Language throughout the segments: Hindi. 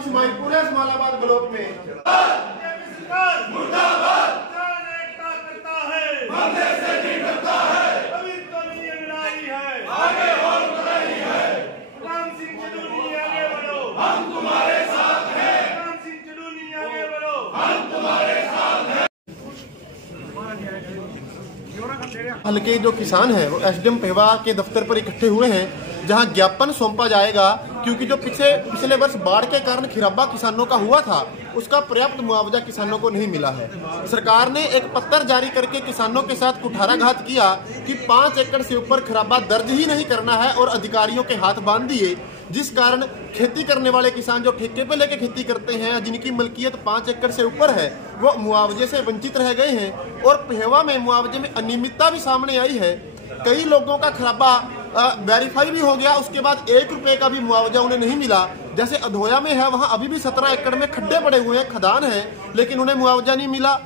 इस्माइलपुर है इस्माइलाबाद ब्लॉक में मुर्दाबाद एकता करता है बंदे से नहीं डरता है अभी तो नहीं लड़ाई है आगे और लड़ाई है राम सिंह चडूनी आगे बढ़ो हम तुम्हारे साथ हैं राम सिंह चडूनी आगे बढ़ो हम तुम्हारे साथ हैं। हल्के जो किसान हैं वो एसडीएम पेहवा के दफ्तर पर इकट्ठे हुए हैं जहां ज्ञापन सौंपा जाएगा क्योंकि जो पिछले वर्ष बाढ़ के कारण खिराबा किसानों का हुआ था उसका पर्याप्त मुआवजा किसानों को नहीं मिला है। सरकार ने एक पत्र जारी करके किसानों के साथ कुठाराघात किया कि 5 एकड़ से ऊपर खिराबा दर्ज ही नहीं करना है और अधिकारियों के हाथ बांध दिए, जिस कारण खेती करने वाले किसान जो ठेके पे लेके खेती करते हैं जिनकी मलकियत 5 एकड़ से ऊपर है वो मुआवजे से वंचित रह गए हैं। और पेहवा में मुआवजे में अनियमितता भी सामने आई है। कई लोगों का खिराबा वेरीफाई भी हो गया, उसके बाद 1 रुपए का भी मुआवजा उन्हें नहीं मिला। जैसे अधोया में है वहां अभी भी 17 एकड़ में खड्डे पड़े हुए हैं, खदान है, लेकिन उन्हें मुआवजा नहीं मिला।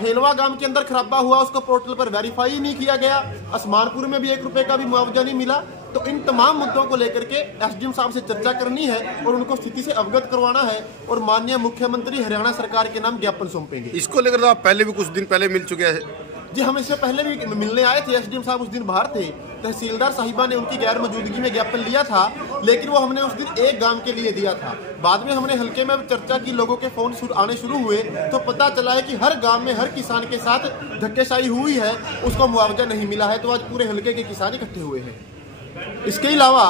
हेलवा गांव के अंदर खराबा हुआ, उसको पोर्टल पर वेरीफाई ही नहीं किया गया। असमानपुर में भी 1 रुपए का भी मुआवजा नहीं मिला। तो इन तमाम मुद्दों को लेकर के एसडीएम साहब से चर्चा करनी है और उनको स्थिति से अवगत करवाना है और माननीय मुख्यमंत्री हरियाणा सरकार के नाम ज्ञापन सौंपेंगे। इसको लेकर तो आप पहले भी कुछ दिन पहले मिल चुके हैं जी, हम इससे पहले भी मिलने आए थे। एसडीएम साहब उस दिन बाहर थे, तहसीलदार साहिबा ने उनकी गैर मौजूदगी में ज्ञापन लिया था, लेकिन वो हमने उस दिन एक गांव के लिए दिया था। बाद में हमने हल्के में चर्चा की, लोगों के फोन आने शुरू हुए तो पता चला है कि हर गांव में हर किसान के साथ धक्केशाही हुई है, उसको मुआवजा नहीं मिला है। तो आज पूरे हल्के के किसान इकट्ठे हुए हैं। इसके अलावा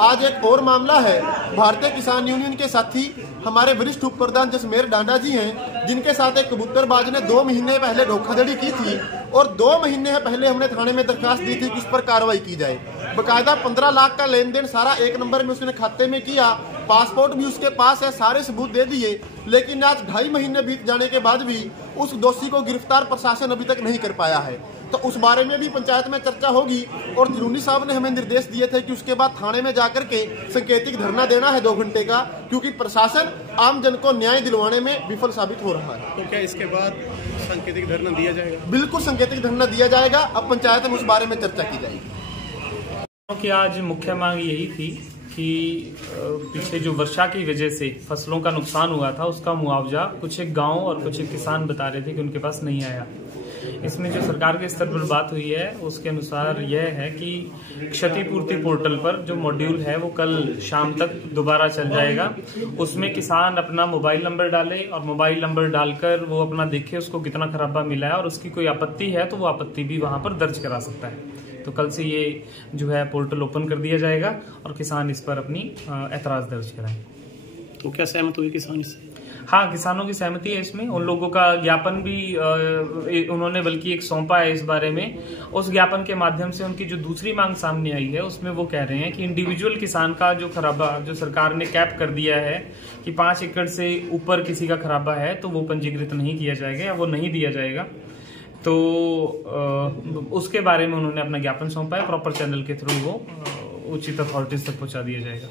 आज एक और मामला है, भारतीय किसान यूनियन के साथी हमारे वरिष्ठ उप प्रधान जसमेर डांडा जी हैं, जिनके साथ एक कबूतरबाज ने 2 महीने पहले धोखाधड़ी की थी और 2 महीने पहले हमने थाने में दरखास्त दी थी कि इस पर कार्रवाई की जाए। बकायदा 15 लाख का लेन देन सारा एक नंबर में उसने खाते में किया, पासपोर्ट भी उसके पास है, सारे सबूत दे दिए, लेकिन आज 2.5 महीने बीत जाने के बाद भी उस दोषी को गिरफ्तार प्रशासन अभी तक नहीं कर पाया है। तो उस बारे में भी पंचायत में चर्चा होगी और जरूनी साहब ने हमें निर्देश दिए थे कि उसके बाद थाने में जाकर के सांकेतिक धरना देना है 2 घंटे का, क्योंकि प्रशासन आम जन को न्याय दिलवाने में विफल साबित हो रहा है। तो क्या इसके बाद सांकेतिक धरना दिया जाएगा? बिल्कुल सांकेतिक धरना दिया जाएगा। अब पंचायत में उस बारे में चर्चा की जाएगी। कि आज मुख्य मांग यही थी कि पिछले जो वर्षा की वजह से फसलों का नुकसान हुआ था उसका मुआवजा कुछ एक गांव और कुछ एक किसान बता रहे थे कि उनके पास नहीं आया। इसमें जो सरकार के स्तर पर बात हुई है उसके अनुसार यह है कि क्षतिपूर्ति पोर्टल पर जो मॉड्यूल है वो कल शाम तक दोबारा चल जाएगा। उसमें किसान अपना मोबाइल नंबर डाले और मोबाइल नंबर डालकर वो अपना देखे उसको कितना खराबा मिला है और उसकी कोई आपत्ति है तो वो आपत्ति भी वहां पर दर्ज करा सकता है। तो कल से ये जो है पोर्टल ओपन कर दिया जाएगा और किसान इस पर अपनी ऐतराज दर्ज कराएंगे। तो क्या सहमत हुए किसान इससे? हाँ, किसानों की सहमति है इसमें। उन लोगों का ज्ञापन भी उन्होंने बल्कि एक सौंपा है इस बारे में। उस ज्ञापन के माध्यम से उनकी जो दूसरी मांग सामने आई है उसमें वो कह रहे हैं कि इंडिविजुअल किसान का जो खराबा जो सरकार ने कैप कर दिया है कि 5 एकड़ से ऊपर किसी का खराबा है तो वो पंजीकृत नहीं किया जाएगा या वो नहीं दिया जाएगा। तो उसके बारे में उन्होंने अपना ज्ञापन सौंपा है। प्रॉपर चैनल के थ्रू वो उचित अथॉरिटीज तक पहुंचा दिया जाएगा।